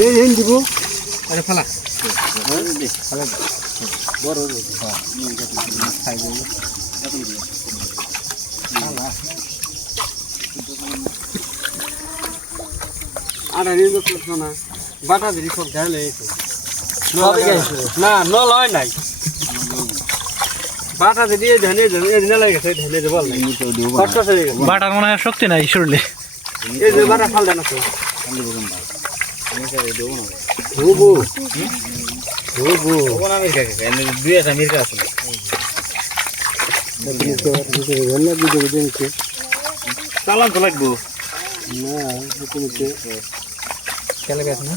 এই দিব আরে ফালা ফালা বড় হ্যাঁ খাই দেব আরে রে তো করছ না বাটা দিই সব গালে এই না নল হয় নাই বাটা দিয়ে ধানে ধানে লাগে গেছে ধানে দেব বল নাই কষ্ট হয়ে গেছে বাটার মনে হয় শক্তি নাই শরীরে এই যে বাটা ফাল দেন তো আমি বলুন ভাই আমি করে দেব না হুবু হুবু কোন আমি কাকে এনে দুই আছে মিরকা আছে চালান তো লাগবো না কেলে গেছে না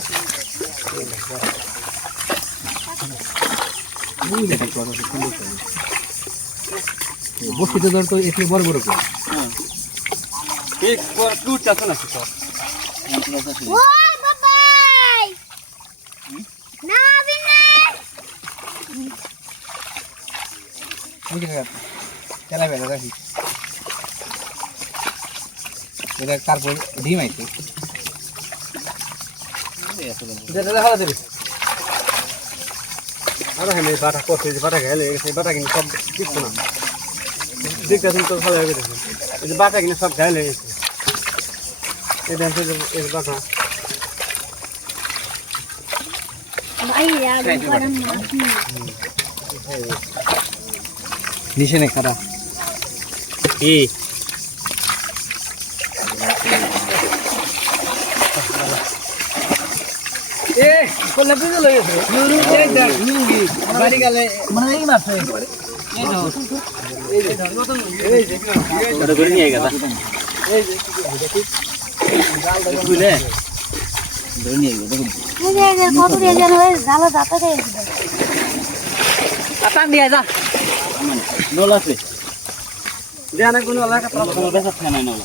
বসিতে ধর তো একটু বড় বড় করে এক পর টুট আছে না তো ও বাবাই না বিনে বুঝে গেছে কেলে বেলা রাখি এটা তারপর ডিম আইছে এটা হালা দেবে আরে আমি বাটা করতে বাটা গেলে এই বাটা কিনে সব কিছু না দেখতে তুমি তো ভালো হবে দেখুন এই যে বাটা কিনে সব গেলে এই দেখো এই বাটা ভাই यार गरम ना নিচে নে খারাপ কি এ কোলা বিজে লইছে নুরু এই দেখ নুঙ্গি বাড়ি গেলে মানে এই মাছ এই যে নতুন এই যে ওটা করে নিয়ে গেছে এই যে বুঝলে ধরে নিয়ে গেছে দেখুন এই কত দিয়ে জানো এই জালা দাতা দেই আটান দিয়ে যা নল আছে জানা কোন এলাকা তোমার বেশা থাকে না নল